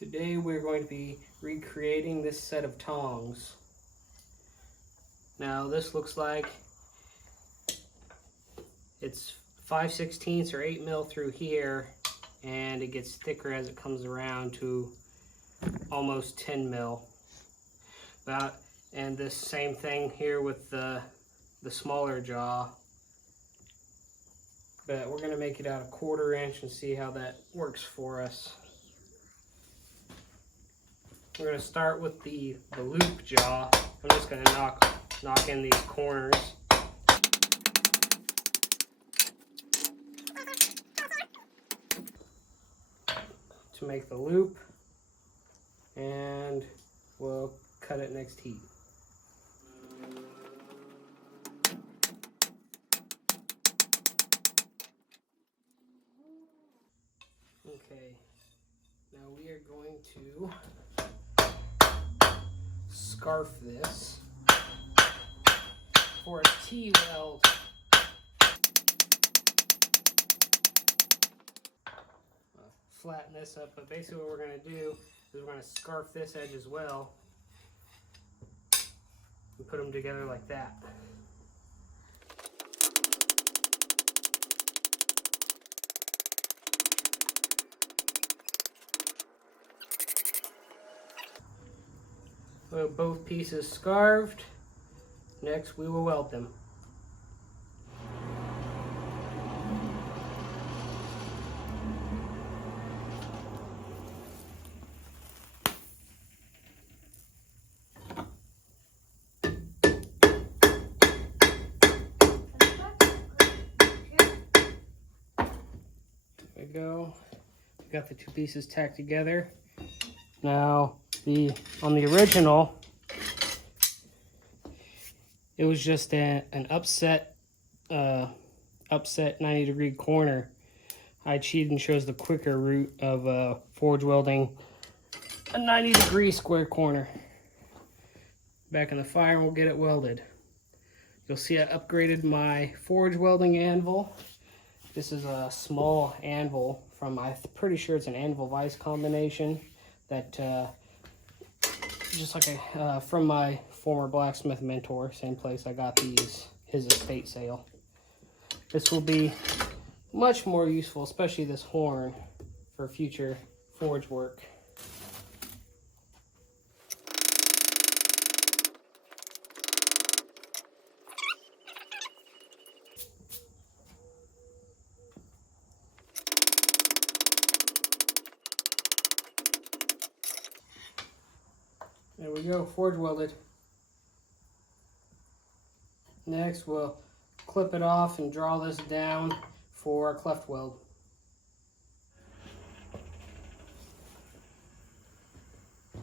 Today we're going to be recreating this set of tongs. Now this looks like it's 5/16 or 8 mil through here, and it gets thicker as it comes around to almost 10 mil. And this same thing here with the smaller jaw. But we're going to make it out a 1/4 inch and see how that works for us. We're going to start with the loop jaw. I'm just going to knock in these corners. To make the loop, and we'll cut it next heat. Okay, now we are going to scarf this for a T-weld. Flatten this up, but basically what we're going to do is we're going to scarf this edge as well and put them together like that. We have both pieces scarved. Next we will weld them. There we go. We got the two pieces tacked together. Now on the original, it was just an upset 90-degree corner. I cheated and chose the quicker route of forge welding a 90-degree square corner. Back in the fire and we'll get it welded. You'll see I upgraded my forge welding anvil. This is a small anvil from, I'm pretty sure it's an anvil vise combination that just like from my former blacksmith mentor, same place I got his estate sale. This will be much more useful, especially this horn, for future forge work. There we go, forge welded. Next we'll clip it off and draw this down for a cleft weld.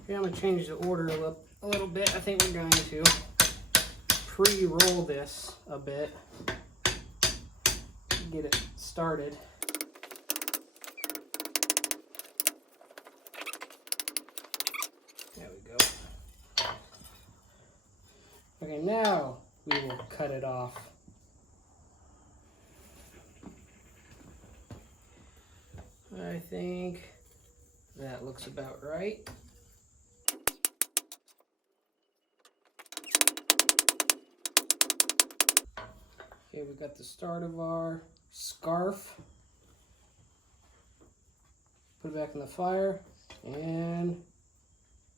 Okay, I'm going to change the order a little bit. I think we're going to pre-roll this a bit to get it started. There we go. Okay, now we will cut it off. I think that looks about right. Okay, we got the start of our scarf. Put it back in the fire and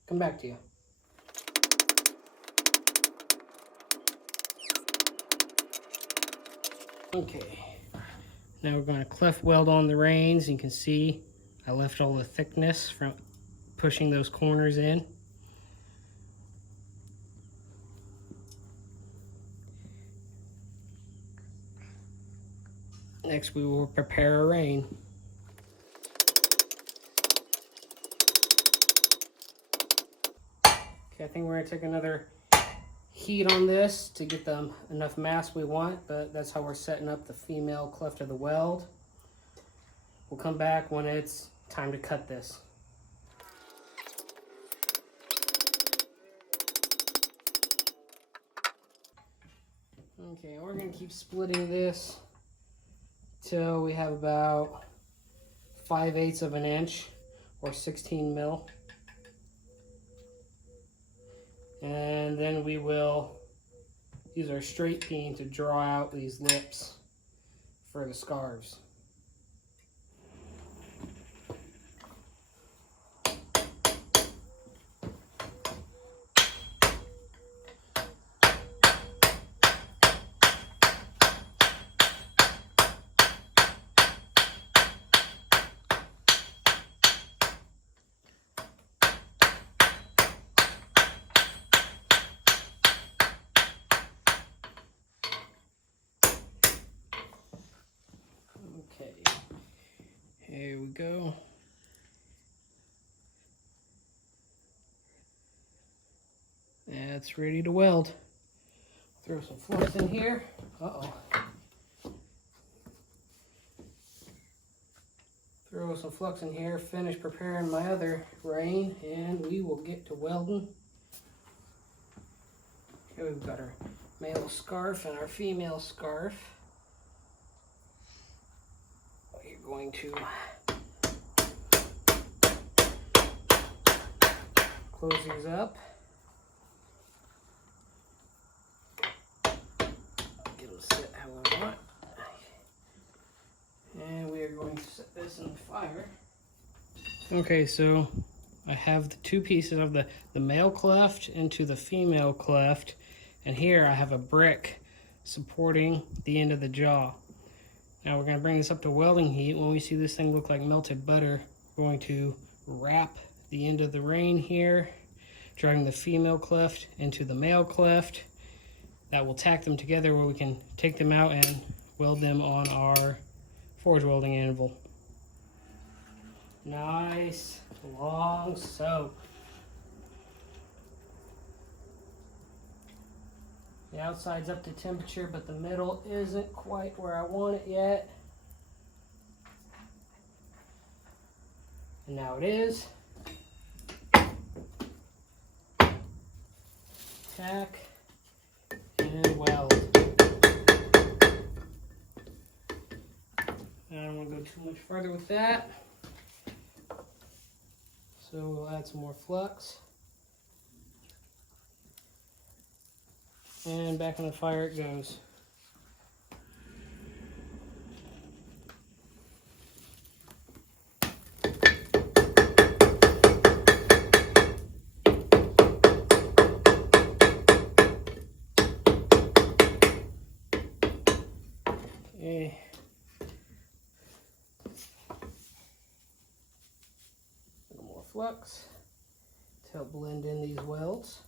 come back to you. Okay, now we're going to cleft weld on the reins. You can see I left all the thickness from pushing those corners in. Next we will prepare a rein. Okay, I think we're going to take another heat on this to get enough mass we want, but that's how we're setting up the female cleft of the weld. We'll come back when it's time to cut this. Okay, we're going to keep splitting this till we have about 5/8 of an inch. or 16 mil. And then we will use our straight beam to draw out these lips for the scarves. Okay, here we go. That's ready to weld. Throw some flux in here. Uh-oh. Throw some flux in here, finish preparing my other rein, and we will get to welding. Here we've got our male scarf and our female scarf. We're going to close these up. Get them set how I want. And we are going to set this in the fire. Okay, so I have the two pieces of the male cleft into the female cleft, and here I have a brick supporting the end of the jaw. Now we're going to bring this up to welding heat. When we see this thing look like melted butter, we're going to wrap the end of the rein here, driving the female cleft into the male cleft. That will tack them together where we can take them out and weld them on our forge welding anvil. Nice long soak. The outside's up to temperature, but the middle isn't quite where I want it yet. And now it is. Tack and weld. I don't want to go too much further with that. So we'll add some more flux. And back on the fire it goes. Okay. A little more flux to help blend in these welds.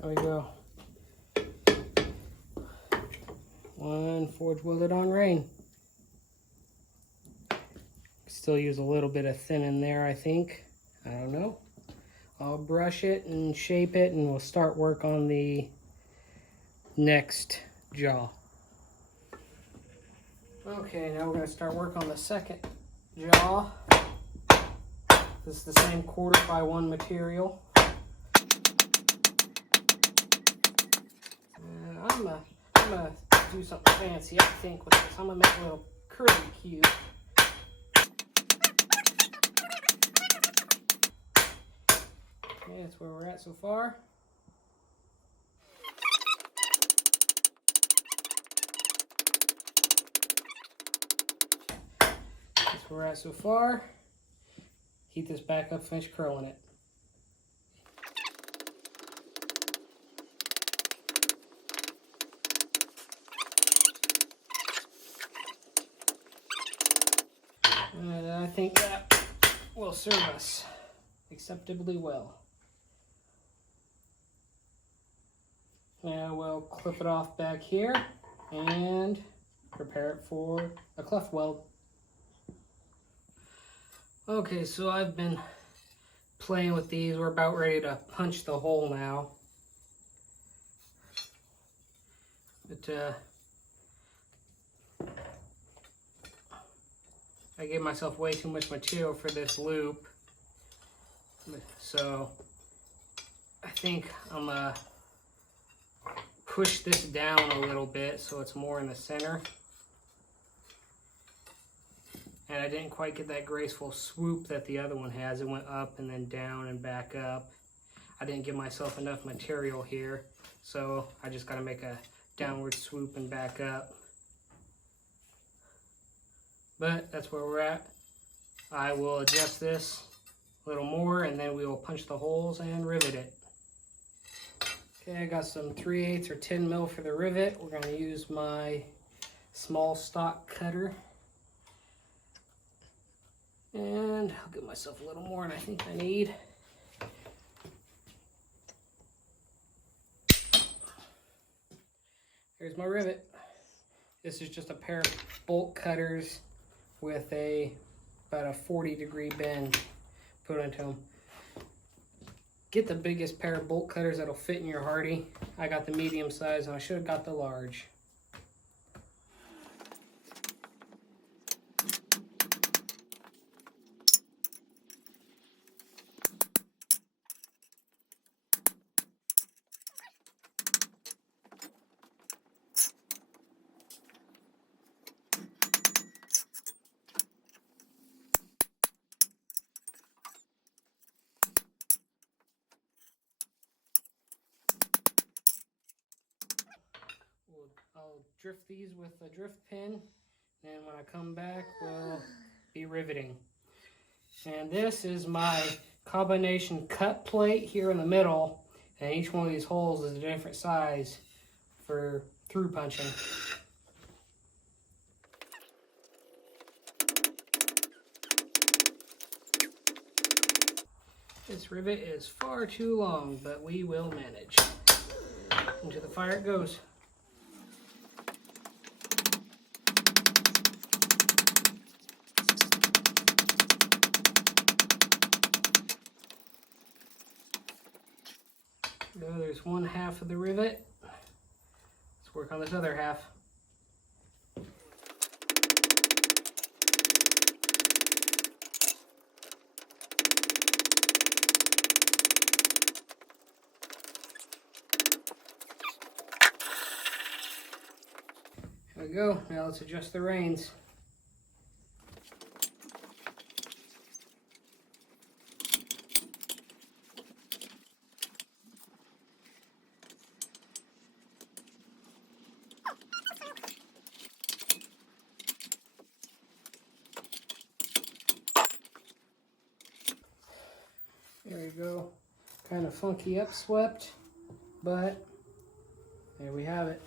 There we go. One forge welded on rein. Still use a little bit of thin in there, I think. I don't know. I'll brush it and shape it, and we'll start work on the next jaw. Okay, now we're going to start work on the second jaw. This is the same 1/4x1 material. I'm gonna do something fancy, I think, with this. I'm gonna make a little curvy cube. Okay, that's where we're at so far. That's where we're at so far. Heat this back up, finish curling it. And I think that will serve us acceptably well. Now we'll clip it off back here and prepare it for a cleft weld. Okay, so I've been playing with these. We're about ready to punch the hole now. But I gave myself way too much material for this loop. So I think I'm gonna push this down a little bit so it's more in the center. And I didn't quite get that graceful swoop that the other one has. It went up and then down and back up. I didn't give myself enough material here, so I just got to make a downward swoop and back up. But that's where we're at. I will adjust this a little more and then we will punch the holes and rivet it. Okay, I got some 3/8 or 10 mil for the rivet. We're going to use my small stock cutter. And I'll give myself a little more than I think I need. Here's my rivet. This is just a pair of bolt cutters with about a 40-degree bend put into them. Get the biggest pair of bolt cutters that'll fit in your Hardy. I got the medium size and I should have got the large. I'll drift these with a drift pin, and when I come back, we'll be riveting. And this is my combination cut plate here in the middle, and each one of these holes is a different size for through punching. This rivet is far too long, but we will manage. Into the fire it goes. There's one half of the rivet. Let's work on this other half. There we go. Now let's adjust the reins. There you go. Kind of funky upswept, but there we have it.